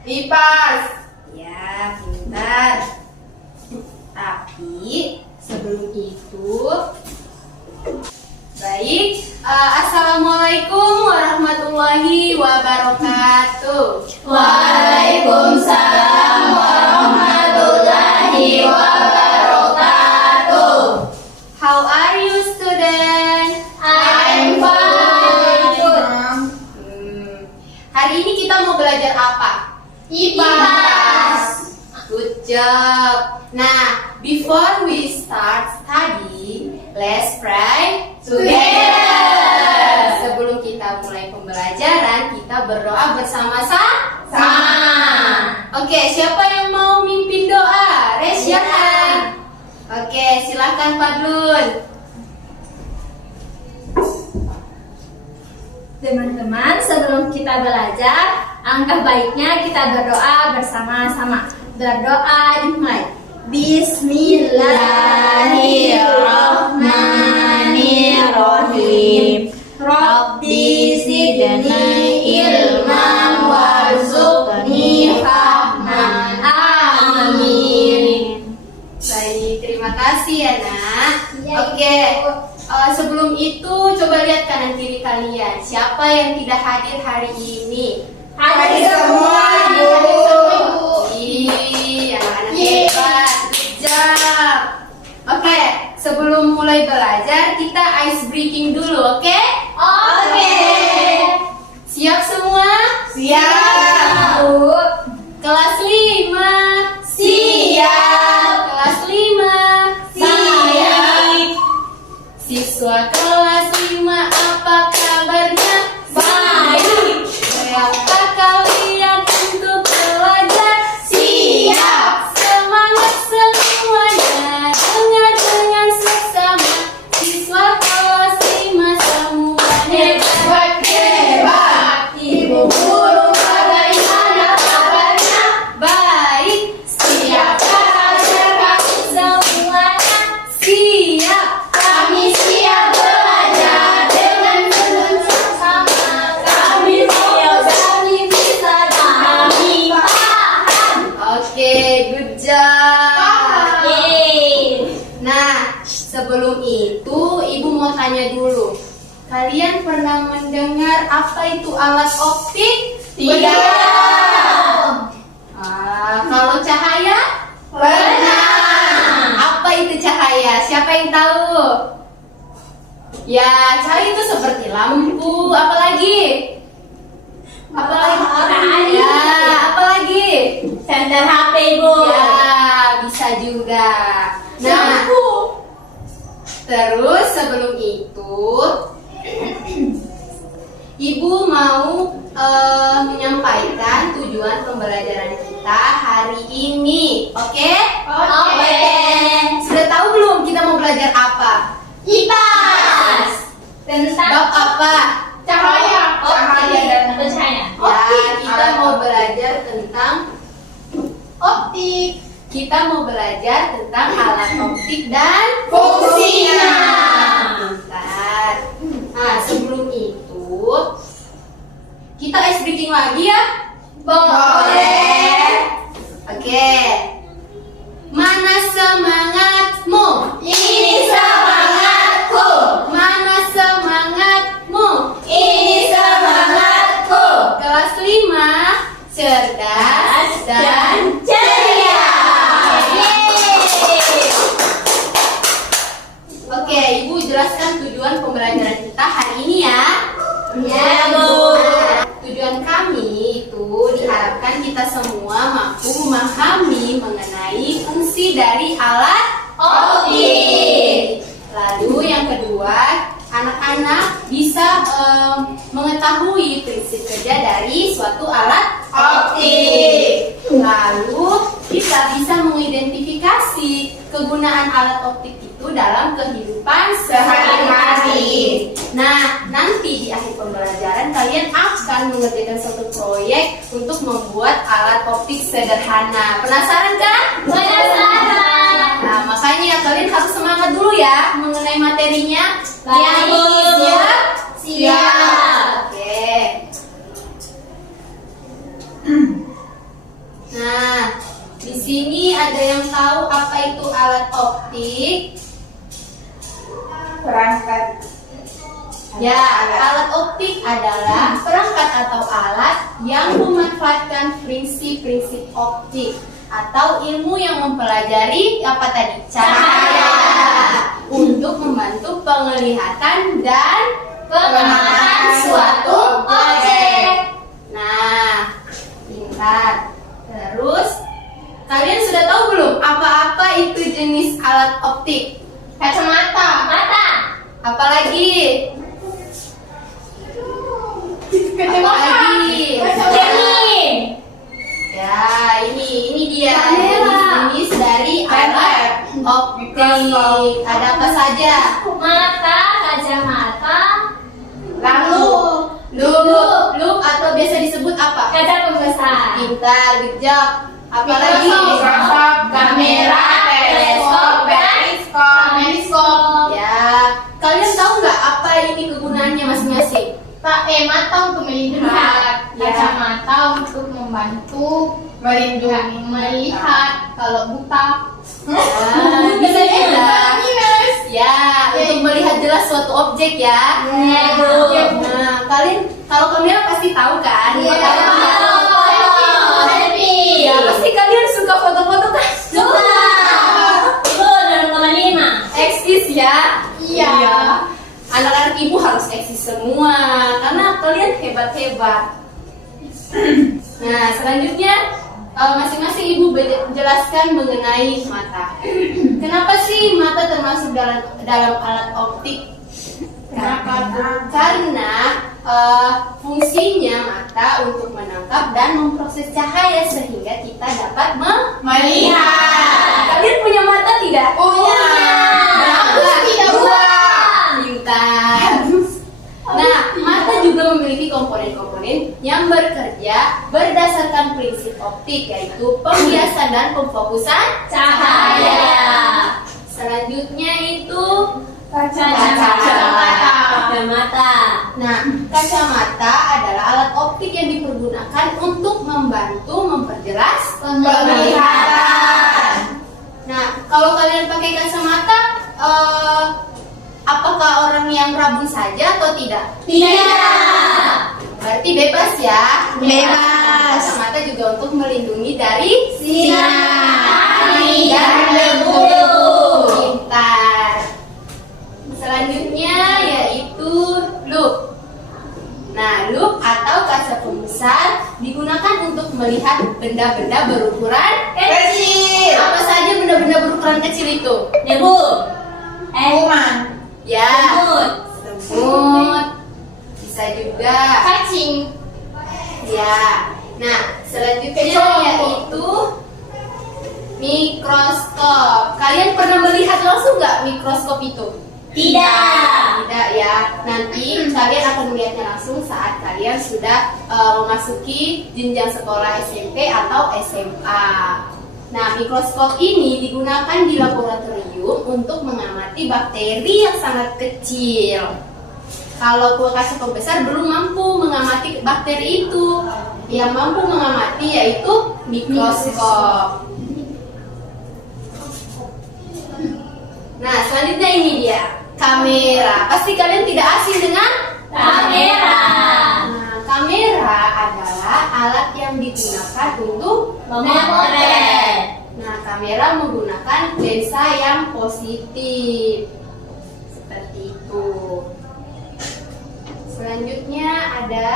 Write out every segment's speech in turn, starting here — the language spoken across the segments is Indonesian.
Kipas. Ya, pintar. Tapi sebelum itu, baik. Assalamualaikum warahmatullahi wabarakatuh. Waalaikumsalam warahmatullahi wabarakatuh. How are you, student? I'm fine. Hari ini kita mau belajar apa? IPAS. Good job. Nah, before we start study, let's pray together. Sebelum kita mulai pembelajaran, kita berdoa bersama-sama. Oke, siapa yang mau mimpin doa? Raise your hand. Oke, silakan Fadlun. Teman-teman, sebelum kita belajar, alangkah baiknya kita berdoa bersama-sama. Berdoa dimulai. Bismillahirrahmanirrahim. Rabbi zidni ilman warzuqni fahman. Amin. Baik, terima kasih ya nak. Oke, sebelum itu coba lihat kanan kiri kalian. Siapa yang tidak hadir hari ini? Hadir semua, Bu. Ih, anak-anak hebat. Good job. Oke, sebelum mulai belajar kita ice breaking dulu, oke? Oke. Siap semua? Siap. Kelas 5. Siap. Kelas 5. Siap. Siswa kelas 5, apa kabarnya? Baik. Siapkah kalian untuk belajar? Siap. Semangat semuanya, dengar dengan seksama. Siswa kelas 5 semua hebat. Hebat. Ibu guru bagaimana kabarnya? Baik. Siapkah belajar kami semuanya? Siap. Kami siap belajar dengan penuh bersama. Kami siap, kami bisa, kami paham. Oke, good job. Yeay. Nah, sebelum itu ibu mau tanya dulu. Kalian pernah mendengar apa itu alat optik? Tidak. Kalau cahaya? Pernah. Apa itu cahaya? Siapa yang tahu? Ya, cahaya itu seperti lampu. Apalagi? Matahari. Ya, apalagi? Senter HP, Bu. Ya, bisa juga. Nah, terus sebelum itu, Ibu mau menyampaikan tujuan pembelajaran kita hari ini. Oke? Oke. Sudah tahu belum kita mau belajar apa? IPAS. Tentang Bab apa? cahaya. Cahaya dan cahaya. Ya, kita mau belajar tentang Optik. kita mau belajar tentang alat optik dan Fungsinya. Bentar. Nah, sebelum itu kita ice breaking lagi ya. Boleh. Oke. Mana semangatmu? Ini semangatku. Mana semangatmu? Ini semangatku. Kelas 5, cerdas dan ceria. Oke, Ibu jelaskan tujuan pembelajaran kita hari ini ya. Ya, Bu. Nah, tujuan kami itu diharapkan kita semua mampu memahami mengenai fungsi dari alat Optik. Lalu yang kedua, anak-anak bisa mengetahui prinsip kerja dari suatu alat Optik. Lalu kita bisa mengidentifikasi kegunaan alat optik itu dalam kehidupan sehari-hari. Nah, nanti di akhir pembelajaran kalian akan mengerjakan satu proyek untuk membuat alat optik sederhana. Penasaran kan? Penasaran. Nah, makanya kalian harus semangat dulu ya mengenai materinya. Ya, Bu. Siap? Siap. Oke. sini ada yang tahu apa itu alat optik? Perangkat. Ya, alat optik adalah perangkat atau alat yang memanfaatkan prinsip-prinsip optik atau ilmu yang mempelajari apa tadi? Cahaya untuk membantu penglihatan dan Pengamatan suatu objek. Nah, pintar. Terus, kalian sudah tahu belum apa-apa itu jenis alat optik? Kacamata. Mata. Apalagi? Apalagi? Cermin. Ya, ini dia Kamera. jenis dari alat optik. Ada apa saja? Mata. Kacamata. Lup atau biasa disebut apa? Kaca pembesar. Pintar, good job. Apalagi? Mikroskop, kamera, teleskop, periskop. Ya, kalian tahu nggak apa ini kegunaannya masing-masing? Mata untuk melihat, Ya. kacamata untuk membantu melindungi melihat kalau buta. Bisa juga. Ya, untuk melihat jelas suatu objek ya. Iya, Bu. Nah, kalau kalian pasti tahu kan? Iya. Selfie. Ya, pasti kalian suka foto-foto kan? Eksis ya. Iya. Anak-anak ibu harus eksis semua karena kalian hebat-hebat. Nah, selanjutnya masing-masing ibu jelaskan mengenai mata. Kenapa sih mata termasuk dalam alat optik? Karena fungsinya mata untuk menangkap dan memproses cahaya sehingga kita dapat melihat. Kalian punya mata tidak? Punya. Berapa? Tidak buang. Pintar. Nah, mata juga memiliki komponen-komponen yang bekerja berdasarkan prinsip optik, yaitu pembiasan dan pemfokusan Cahaya. Selanjutnya itu Kacamata. Nah, kacamata adalah alat optik yang dipergunakan untuk membantu memperjelas Penglihatan. Nah, kalau kalian pakai kacamata, apakah orang yang rabun saja atau tidak? Tidak. Berarti bebas ya? Bebas. Kacamata juga untuk melindungi dari Sinar dan debu. Pintar. Selanjutnya yaitu lup. Nah, lup atau kaca pembesar digunakan untuk melihat benda-benda berukuran Kecil. Apa saja benda-benda berukuran kecil itu? Debu. Kuman. Ya, semut. Bisa juga. Cacing. Ya. Nah, selanjutnya yaitu mikroskop. Kalian pernah melihat langsung nggak mikroskop itu? Tidak ya. Nanti kalian akan melihatnya langsung saat kalian sudah memasuki jenjang sekolah SMP atau SMA. Nah, mikroskop ini digunakan di laboratorium untuk mengamati bakteri yang sangat kecil. Kalau kaca pembesar belum mampu mengamati bakteri itu. Yang mampu mengamati yaitu mikroskop. Nah, selanjutnya ini dia, kamera. Pasti kalian tidak asing dengan Kamera. Nah, kamera adalah alat yang digunakan untuk Memotret. Nah, kamera menggunakan lensa yang positif. Seperti itu. Selanjutnya ada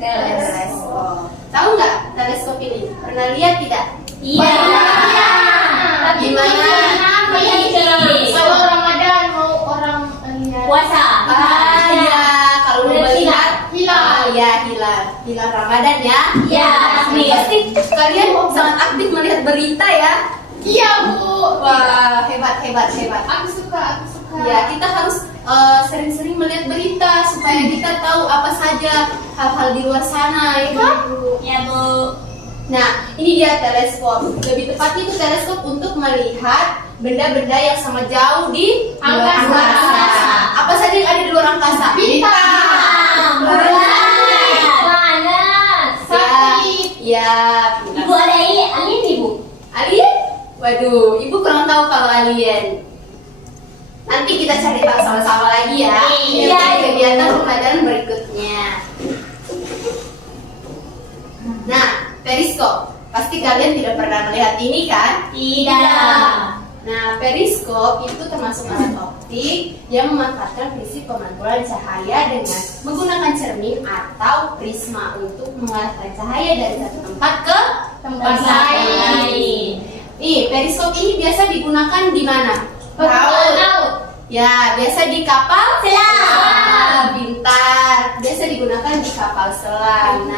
teleskop. Tahu nggak teleskop ini? Pernah lihat tidak? Iya. Gimana? Kalau Ramadan mau orang puasa. Ya, kalau mau melihat Hilal. ya hilal Ramadan ya. Iya, Pasti kalian sangat aktif melihat berita ya. Iya, Bu. Wah, hebat. Aku suka. Ya, kita harus sering-sering melihat berita supaya kita tahu apa saja hal-hal di luar sana, ya kan? Iya, Bu. Nah, ini dia teleskop. Lebih tepatnya itu teleskop untuk melihat benda-benda yang sangat jauh di luar Angkasa. Apa saja yang ada di luar angkasa? Bintang. Bulan. Planet. Satelit. Ya, Ibu ada ini angin, Ibu. Alien? Waduh, Ibu kurang tahu kalau alien. Nanti kita cari tahu sama-sama lagi ya. Iya. Di kegiatan pembelajaran berikutnya. Nah, periskop. Pasti kalian tidak pernah melihat ini kan? Tidak. Nah, periskop itu termasuk alat optik yang memanfaatkan prinsip pemantulan cahaya dengan menggunakan cermin atau prisma untuk mengarahkan cahaya dari satu tempat ke Tempat lain. Nih, periskop ini biasa digunakan di mana? Laut. Ya, biasa di kapal Selam. Ah, pintar. Biasa digunakan di kapal selam.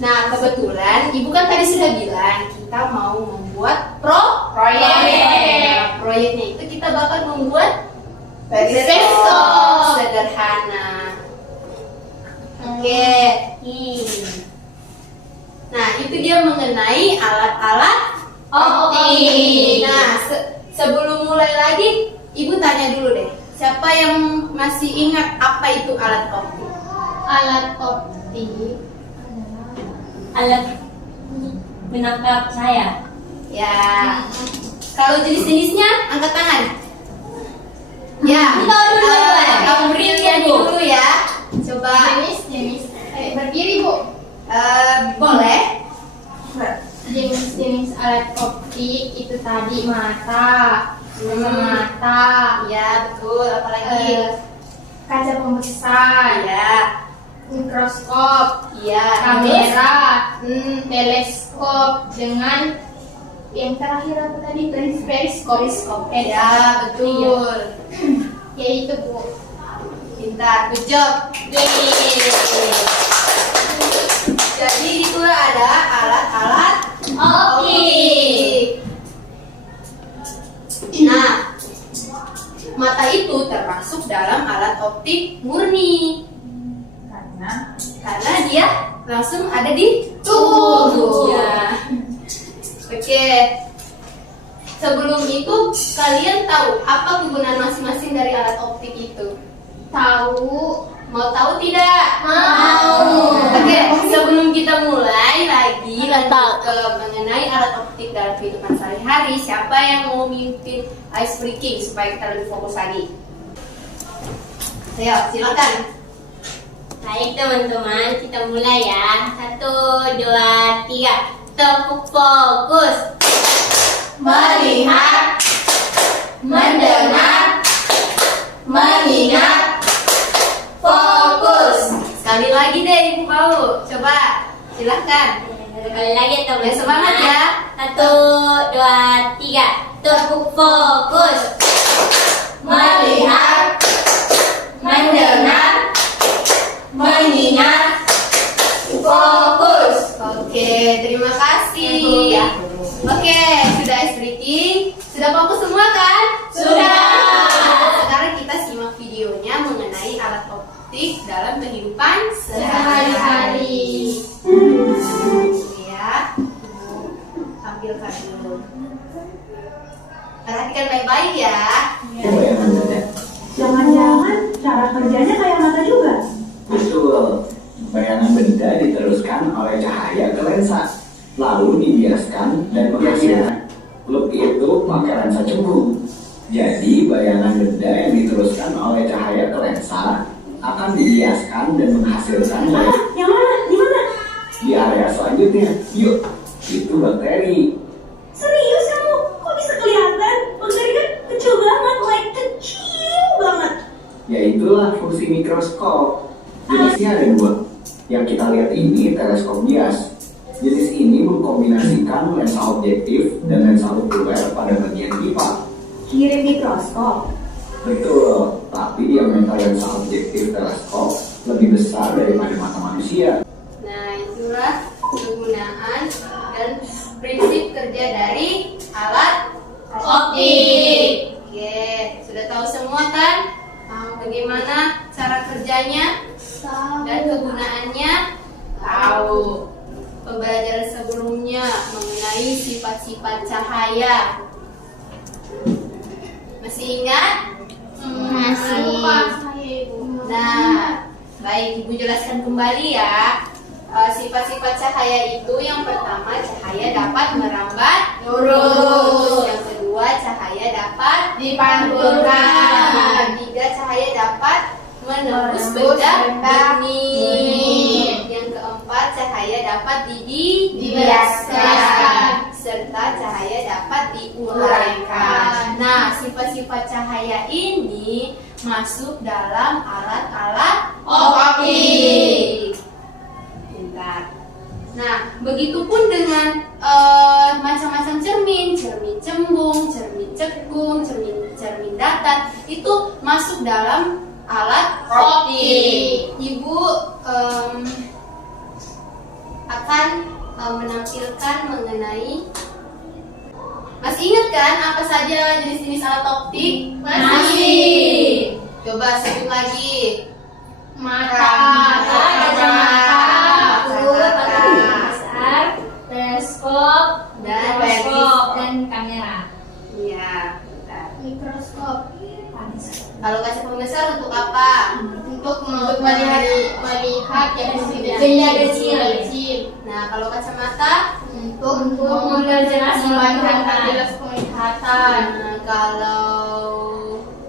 Nah, kebetulan Ibu kan tadi sudah bilang kita mau membuat proyek. Nah, proyeknya itu kita bakal membuat periskop sederhana. Oke. Nah, itu dia mengenai alat-alat optik. Nah, sebelum mulai lagi, Ibu tanya dulu deh. Siapa yang masih ingat apa itu alat optik? Alat optik. Alat menangkap cahaya. Ya. Kalau jenis-jenisnya, angkat tangan. Ya. Kita dulu, Bu. Aprilia dulu ya. Coba. Jenis. Berdiri, Bu. Boleh. Jenis-jenis alat optik itu tadi mata, mata, Ya, betul. Apalagi? kaca pembesar, Ya. mikroskop, Ya. kamera, Hmm. teleskop dengan yang terakhir apa tadi periskop. Ya, betul. Ya itu, Bu. Pintar. Good job. Jadi itulah ada alat-alat optik. Nah, mata itu termasuk dalam alat optik murni karena dia langsung ada di tubuh. Ya. Oke. Sebelum itu kalian tahu apa kegunaan masing-masing dari alat optik itu? Tahu. Mau tahu tidak? Mau. Oke, sebelum kita mulai lagi lanjut ke mengenai alat optik dalam kehidupan sehari-hari, siapa yang mau mimpin ice breaking supaya kita lebih fokus lagi? Ayo, silakan. Baik teman-teman, kita mulai ya. 1, 2, 3. Tepuk fokus. Melihat, mendengar, mengingat, fokus. Sekali lagi deh Ibu Pau. Coba, silakan. Sekali lagi teman-teman. Ya, semangat ya. 1, 2, 3. Tepuk fokus. Melihat, mendengar, mengingat, fokus. Oke, terima kasih. Oke, sudah ice breaking. Sudah fokus semua kan? Sudah. Sekarang kita simak videonya mengenai alat optik dalam kehidupan Sehari-hari. Ya, tampilkan dulu. Perhatikan baik-baik ya. Jangan-jangan cara kerjanya kayak mata juga. Betul, bayangan benda diteruskan oleh cahaya ke lensa, lalu dibiaskan dan menghasilkan. Loop itu pakai lensa cembung. Jadi bayangan benda yang diteruskan oleh cahaya ke lensa akan dibiaskan dan menghasilkan Yang mana? Di mana? di area selanjutnya. Yuk, itu bakteri. Serius kamu? Kok bisa kelihatan? Bakteri kan kecil banget, kecil banget. Ya itulah fungsi mikroskop. Jenisnya ada dua. Yang kita lihat ini teleskop bias. Jenis ini mengkombinasikan lensa objektif dan lensa okuler pada bagian pipa. Kirim mikroskop. Betul, tapi diameter lensa objektif teleskop lebih besar daripada mata manusia. Nah, itulah kegunaan dan prinsip kerja dari alat Optik. Oke, sudah tahu semua kan? Bagaimana cara kerjanya dan kegunaannya? Tahu. Pembelajaran sebelumnya mengenai sifat-sifat cahaya. Masih ingat? Masih. Nah, baik, Ibu jelaskan kembali ya. Sifat-sifat cahaya itu yang pertama cahaya dapat merambat lurus, yang kedua cahaya dapat dipantulkan, ketiga cahaya dapat menembus benda bening, yang keempat cahaya dapat dibiaskan, serta cahaya dapat diuraikan. Nah, sifat-sifat cahaya ini masuk dalam alat-alat optik. Nah, begitupun dengan macam-macam cermin, cermin cembung, cermin cekung, cermin datar, itu masuk dalam alat optik. Ibu akan menampilkan mengenai, masih ingat kan apa saja jenis-jenis alat optik? Masih. Coba sebut lagi. Mata, teleskop, dan kamera. Iya. Mikroskop. Kalau kaca pembesar untuk apa? Untuk melihat yang Benda kecil. Nah, kalau kacamata Untuk memperjelas penglihatan. Nah, kalau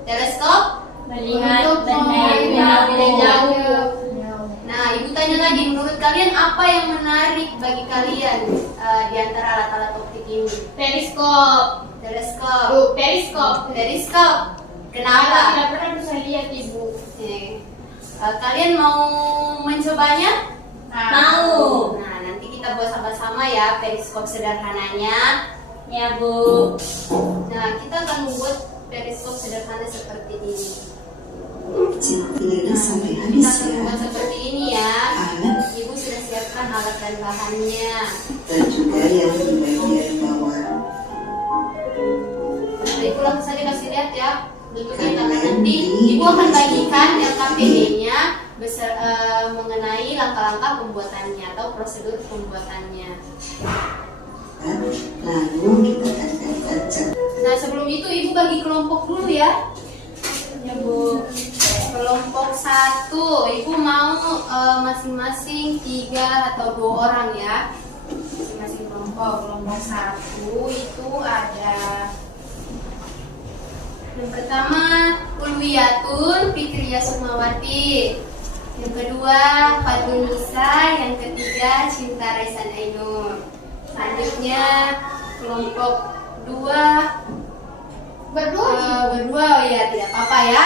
teleskop, Melihat untuk benda melihat yang jauh. Nah, ibu tanya lagi, menurut kalian apa yang menarik bagi kalian di antara alat-alat optik ini? Periskop. Teleskop, Periskop. Kenapa? Tidak pernah bisa lihat, Ibu. Oke. Kalian mau mencobanya? Mau. Nah, nanti kita buat sama-sama ya periskop sederhananya. Ya, Bu. Nah, kita akan membuat periskop sederhana seperti ini. Jangan sampai Kita habis akan ya. membuat seperti ini ya. Alat Ibu sudah siapkan alat dan bahannya. dan juga yang di bagian bawah. Nah, ibu langsung saja kasih lihat ya bentuknya, karena nanti ibu akan bagikan LKPD-nya mengenai langkah-langkah pembuatannya atau prosedur pembuatannya. Lalu kita akan baca. Nah, sebelum itu ibu bagi kelompok dulu ya. Ya, Bu. Kelompok 1, ibu mau masing-masing 3 atau 2 orang ya. Masing-masing kelompok. Kelompok 1 itu ada yang pertama Ulwiyatun Fikriya Sukmawati, yang kedua Fatul Nisa, yang ketiga Cinta Raisan Ainur. Selanjutnya kelompok 2 berdua ya, tidak apa-apa ya.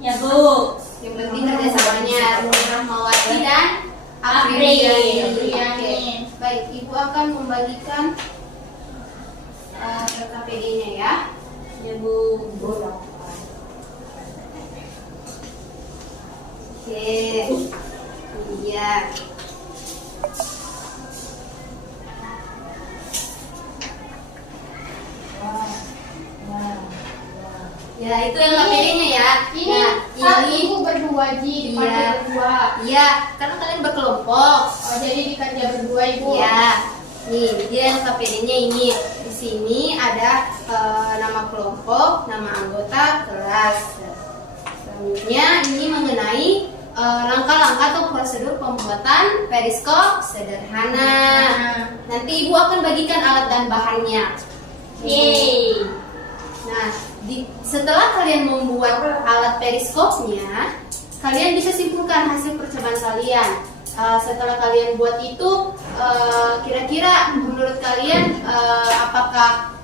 Ya, Bu. Yang penting kerjasamanya Rahmawati dan April. Oke. Baik, ibu akan membagikan LKPD-nya ya. Ya, Bu. Oke. Iya. Ya, itu LKPD-nya ya. Nah, ini Ibu berdua, Ji. Iya. Dipakai berdua. Iya, karena kalian berkelompok. Oh, jadi dikerja berdua, Ibu. Iya. Nih, dia LKPD-nya ini. Di sini ada nama kelompok, nama anggota, kelas. Selanjutnya ini mengenai langkah-langkah atau prosedur pembuatan periskop sederhana. Nanti ibu akan bagikan alat dan bahannya. Yeay. Nah, setelah kalian membuat alat periskopnya, kalian bisa simpulkan hasil percobaan kalian. Setelah kalian buat itu, kira-kira menurut kalian apakah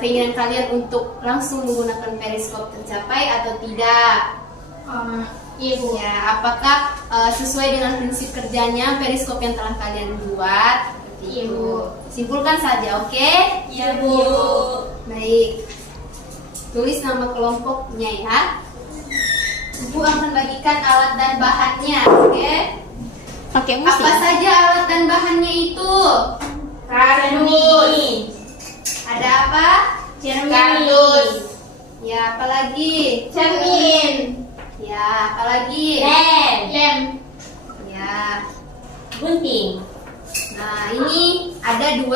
keinginan kalian untuk langsung menggunakan periskop tercapai atau tidak? Iya, Bu. Ya, apakah sesuai dengan prinsip kerjanya periskop yang telah kalian buat? Seperti Iya, itu. Bu. Simpulkan saja, oke? Iya, Bu. Baik. Tulis nama kelompoknya ya. Ibu akan bagikan alat dan bahannya, oke? Pakai Apa saja alat dan bahannya itu? Kardus. Ada apa? Cermin. Kardus. Ya, apa lagi? Cermin. Ya, apa lagi? Lem. Ya. Gunting. Nah, ini ada 2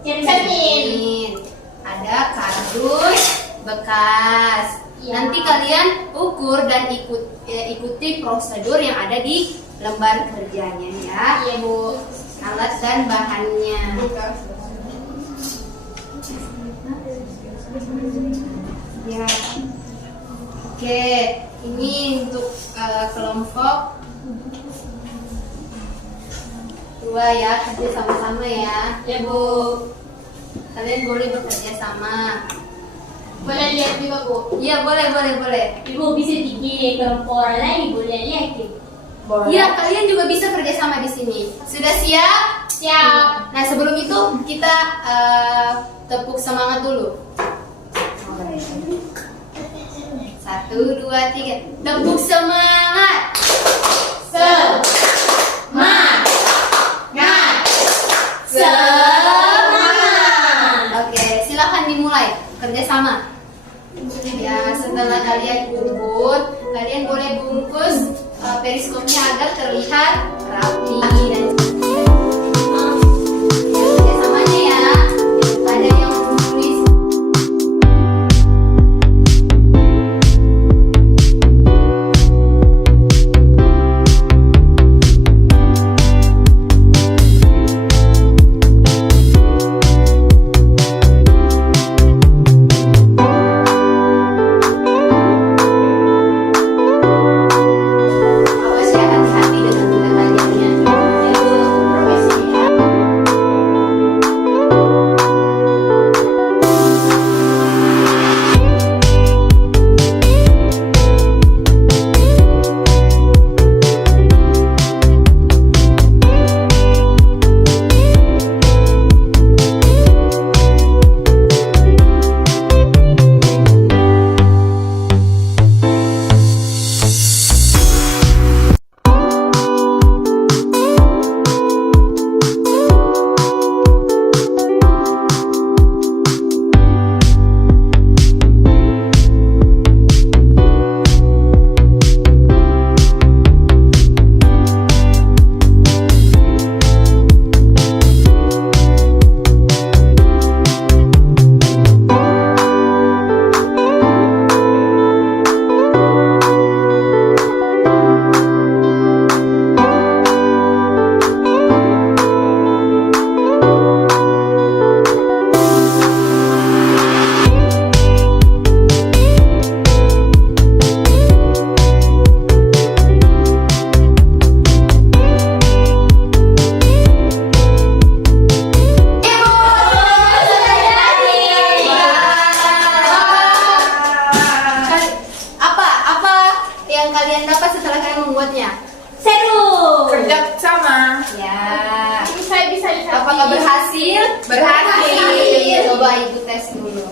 cermin. Ada kardus bekas. Ya. Nanti kalian ukur dan ikuti prosedur yang ada di lembar kerjanya ya. Iya Bu. Alat dan bahannya. Ya. Oke, ini untuk kelompok 2 ya, kerja sama-sama ya. Iya Bu. Kalian boleh bekerja sama. Boleh lihat juga Bu. Iya, boleh. Ibu bisa bikin kelompok orang lain, boleh lihat ya. Iya, kalian juga bisa kerja sama di sini. Sudah siap? Siap. Nah, sebelum itu kita tepuk semangat dulu. 1, 2, 3. Tepuk semangat. Semangat. Oke, silakan dimulai kerja sama. Ya, setelah kalian kumpul, kalian boleh bungkus periskopnya agar terlihat rapi dan kerjasamanya ya. Ada yang tulis. Awas ya, hati-hati dengan benda tajamnya. Ya, Bu. Permisi ya. Apa yang kalian dapat setelah kalian membuatnya? Seru. Kerja sama. Ya. Bisa. Apakah berhasil? Berhasil. Coba ibu tes dulu.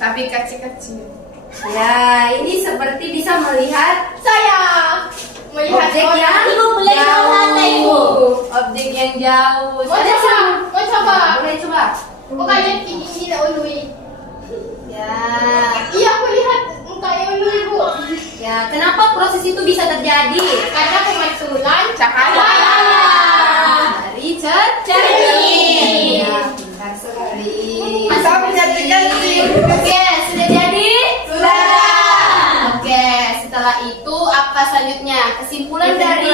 Tapi kecil-kecil. Ya, ini seperti bisa melihat Saya melihat objek orang. yang Ibu boleh jauh. lihat, Ibu. Objek yang jauh. Mau coba. Boleh coba. Kalian ini dahulu. Ya. Iya aku lihat mukanya dulu Ibu. Ya, kenapa proses itu bisa terjadi? Karena kebetulan Cahaya. Dari cermin. Ya, pintar sekali. Atau kecil-kecil. Oke, sudah jadi? Sudah. Oke, setelah itu apa selanjutnya? Kesimpulan dari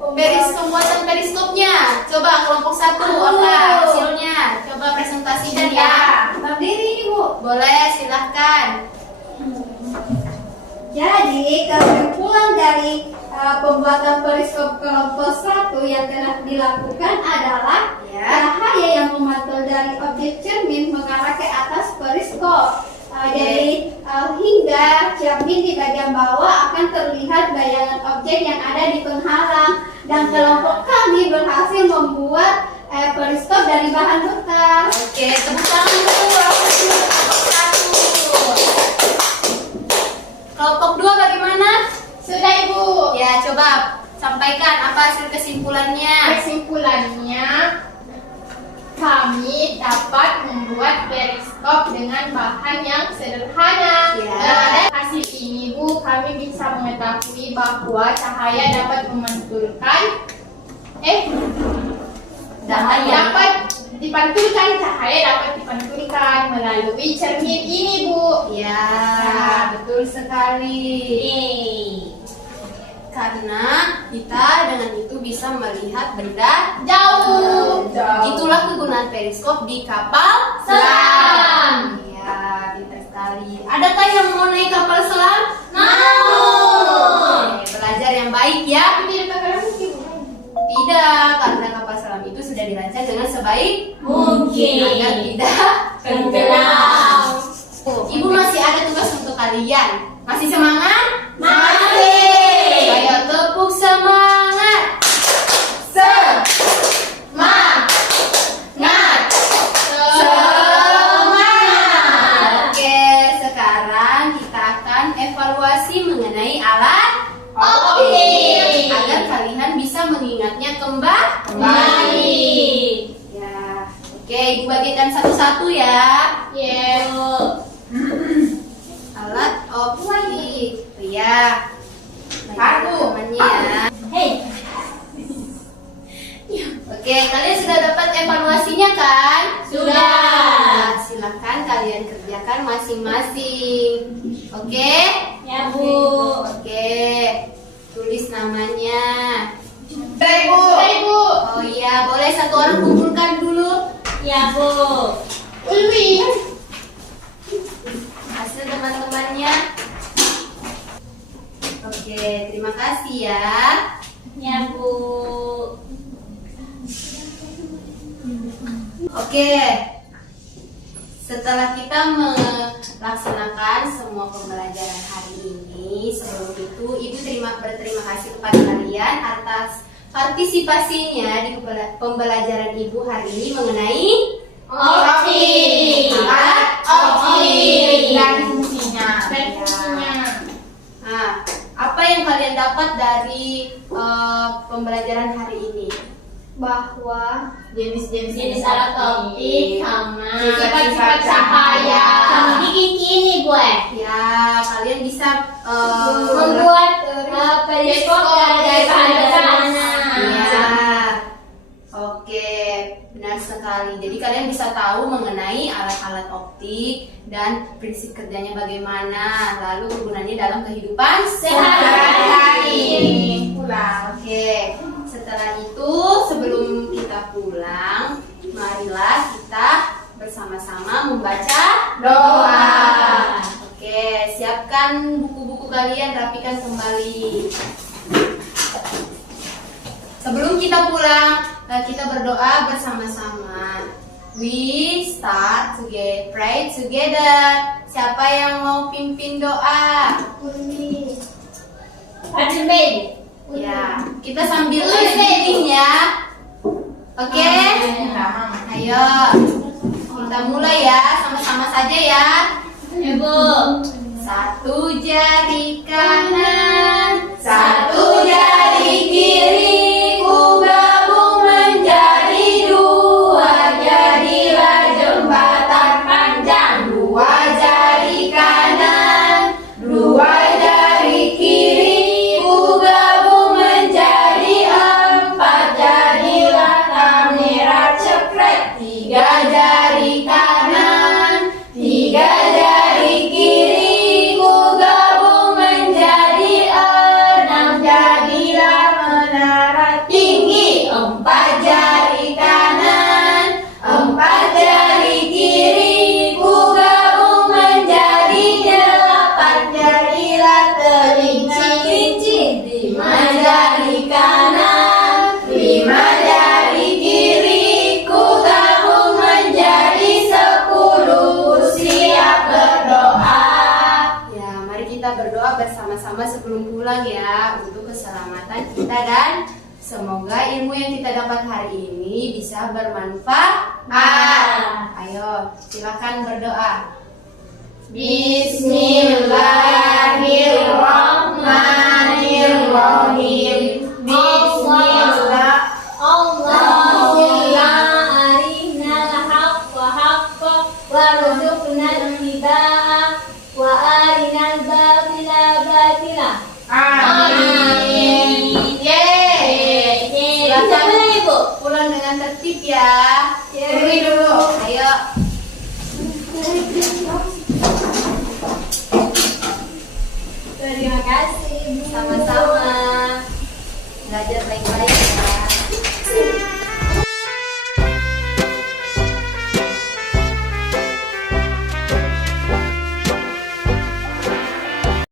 pembuatan periskopnya. Coba kelompok 1 apa hasilnya? Coba presentasikan ya. Berdiri Ibu. Boleh, silahkan. Jadi, kesimpulan dari pembuatan periskop kelompok 1 yang telah dilakukan adalah Ya. cahaya yang memantul dari objek cermin mengarah ke atas periskop. Jadi, hingga cermin di bagian bawah akan terlihat bayangan objek yang ada di penghalang. Dan kelompok kami berhasil membuat periskop dari bahan bekas. Oke, tepuk tangan dulu. Kelompok 1. Kelompok 2 bagaimana? Sudah Ibu. Ya, coba sampaikan apa hasil kesimpulannya. Kesimpulannya kami dapat membuat periskop dengan bahan yang sederhana. Ya. Dari hasil ini Bu, kami bisa mengetahui bahwa cahaya dapat memantulkan dapat dipantulkan melalui cermin ini Bu. Ya, betul sekali. karena kita dengan itu bisa melihat benda Jauh. Itulah kegunaan periskop di kapal Selam. Ya, pintar sekali. Adakah yang mau naik kapal selam? Mau. Oke, belajar yang baik ya. Tidak pakai mungkin. Tidak, karena kapal selam itu sudah dirancang dengan sebaik Mungkin. agar tidak Tenggelam. Ibu masih ada tugas untuk kalian. Masih semangat? Masih. Ayo tepuk semangat. Semangat. Semangat. Oke, sekarang kita akan evaluasi mengenai alat Optik. agar kalian bisa mengingatnya kembali. Ya, oke, ibu bagikan satu-satu ya. Ya. Alat optik. Ya. Aku. Temannya ya. Hei. Oke, kalian sudah dapat evaluasinya kan? Sudah. Nah, silakan kalian kerjakan masing-masing. Oke? Ya, Bu. Oke. Tulis namanya. Ibu. Ibu. Oh iya, boleh satu orang kumpulkan dulu Ya, Bu. Uli. hasil teman-temannya. Oke, terima kasih ya. Ya, Bu. Oke, setelah kita melaksanakan semua pembelajaran hari ini, sebelum itu Ibu berterima kasih kepada kalian atas partisipasinya di pembelajaran Ibu hari ini mengenai Optik. alat optik. Dan fungsinya. Dan fungsinya. Nah, apa yang kalian dapat dari pembelajaran hari ini? Bahwa Jenis alat optik sama Sifat-sifat cahaya. sama bikin gue. Ya, kalian bisa Membuat periskop dari bahan sederhana. Iya. Oke, benar sekali. Jadi kalian bisa tahu mengenai alat-alat optik dan prinsip kerjanya bagaimana, lalu kegunaannya dalam kehidupan Sehari-hari. Pulang. Oke. Setelah itu, sebelum kita pulang, marilah kita bersama-sama membaca Doa. Oke, siapkan buku-buku kalian, rapikan kembali. Sebelum kita pulang, kita berdoa bersama-sama. We start to pray together. Siapa yang mau pimpin doa? Uli. Admin. Ya, kita sambil listening ya. Oke? Ayo, kita mulai ya, sama-sama saja ya. Ibu. Satu jari kanan, satu jari kiri, ku gabung menjadi dua, jadilah jembatan panjang. Dua jari kanan, dua jari kiri, ku gabung menjadi empat, jadilah kamera cekrek. Tiga jari kanan, tiga jari kiri, ku gabung menjadi enam, jadilah menara tinggi. Empat jari kanan, empat jari kiri, ku gabung menjadi delapan, jadilah terlinci-linci. Lima jari kanan, lima jari kiri, ku gabung menjadi 10. Siap berdoa. Ya, mari kita berdoa bersama-sama sebelum pulang ya, untuk keselamatan kita dan semoga ilmu yang kita dapat hari ini bisa bermanfaat. Ayo, silakan berdoa. Bismillahirrahmanirrahim. Bismillah. Allahumma arina al-haqqa haqqa warzuqna ittiba'ah wa arina al-batila batila. Amin. Yeay. Silakan Ibu. pulang dengan tertib ya. Tunggu dulu. Ayo. Terima kasih, Bu. Sama-sama. belajar baik-baik